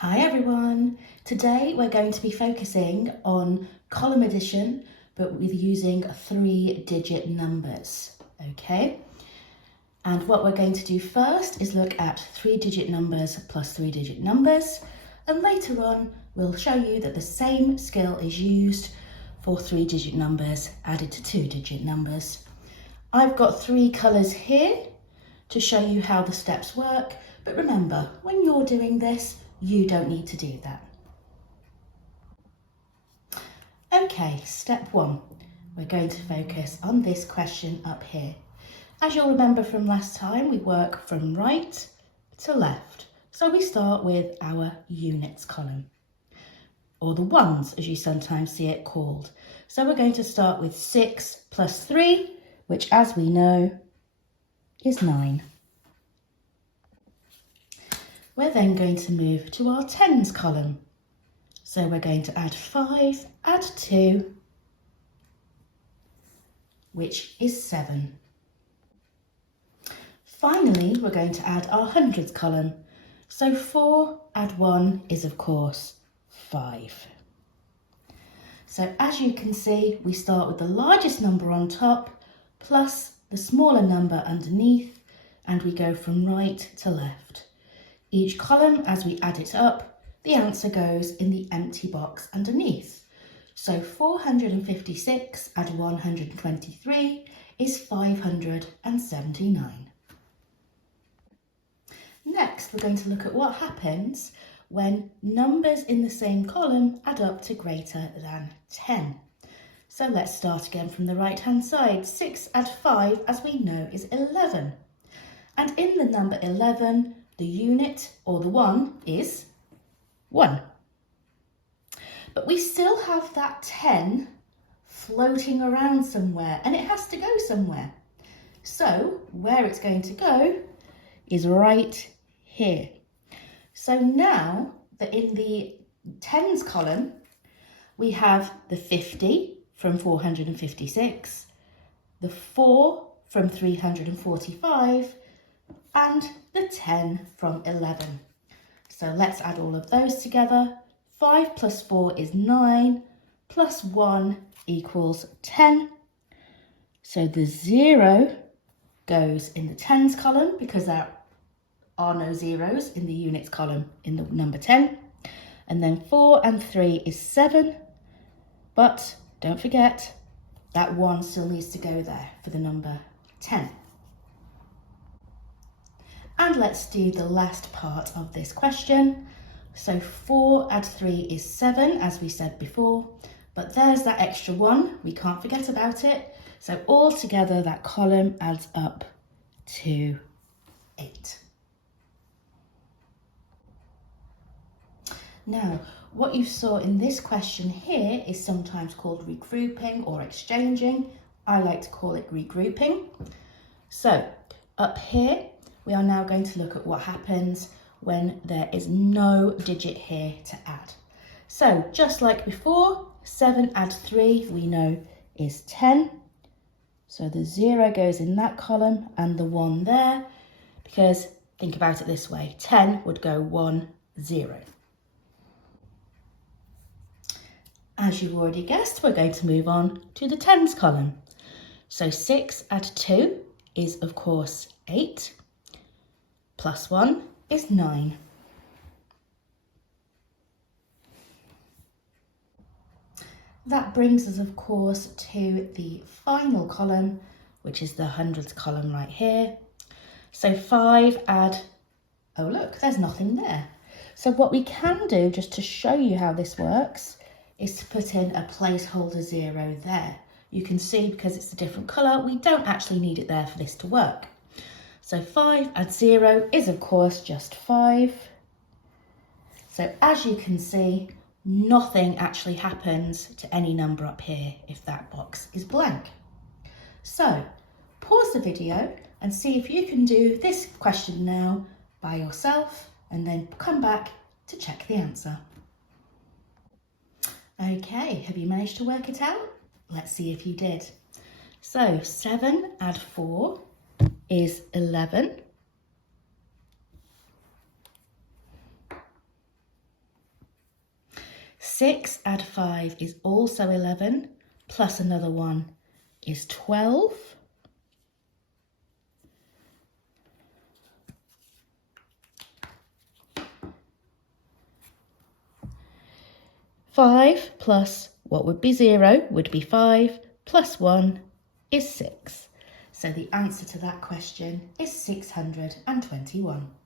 Hi everyone! Today we're going to be focusing on column addition, but with using 3-digit numbers, okay? And what we're going to do first is look at 3-digit numbers plus 3-digit numbers, and later on we'll show you that the same skill is used for 3-digit numbers added to 2-digit numbers. I've got 3 colours here to show you how the steps work, but remember, when you're doing this, you don't need to do that. Okay, step 1. We're going to focus on this question up here. As you'll remember from last time, we work from right to left. So we start with our units column, or the ones as you sometimes see it called. So we're going to start with 6 plus 3, which as we know is 9. We're then going to move to our tens column. So we're going to add 5, add 2, which is 7. Finally, we're going to add our hundreds column. So 4 add 1 is of course 5. So as you can see, we start with the largest number on top plus the smaller number underneath, and we go from right to left. Each column, as we add it up, the answer goes in the empty box underneath. So 456 add 123 is 579. Next, we're going to look at what happens when numbers in the same column add up to greater than 10. So let's start again from the right-hand side. 6 add 5, as we know, is 11. And in the number 11, the unit, or the 1, is 1. But we still have that 10 floating around somewhere, and it has to go somewhere. So where it's going to go is right here. So now that in the tens column, we have the 50 from 456, the 4 from 345, and the 10 from 11. So let's add all of those together. 5 plus 4 is 9, plus 1 equals 10. So the 0 goes in the tens column because there are no zeros in the units column in the number 10. And then 4 and 3 is 7. But don't forget that 1 still needs to go there for the number 10. And let's do the last part of this question. So 4 add 3 is 7, as we said before, but there's that extra 1, we can't forget about it. So all together that column adds up to 8. Now, what you saw in this question here is sometimes called regrouping or exchanging. I like to call it regrouping. So up here, we are now going to look at what happens when there is no digit here to add. So just like before, 7 add 3 we know is 10. So the 0 goes in that column and the 1 there, because think about it this way, 10 would go 1, 0. As you've already guessed, we're going to move on to the tens column. So 6 add 2 is of course 8. Plus 1 is 9. That brings us, of course, to the final column, which is the hundreds column right here. So 5 add, oh look, there's nothing there. So what we can do, just to show you how this works, is to put in a placeholder 0 there. You can see, because it's a different colour, we don't actually need it there for this to work. So 5 add 0 is of course just 5. So as you can see, nothing actually happens to any number up here if that box is blank. So pause the video and see if you can do this question now by yourself, and then come back to check the answer. Okay, have you managed to work it out? Let's see if you did. So 7 add 4 is 11. 6 add 5 is also 11, plus another 1 is 12. Five plus what would be 0 would be 5, plus 1 is 6. So the answer to that question is 621.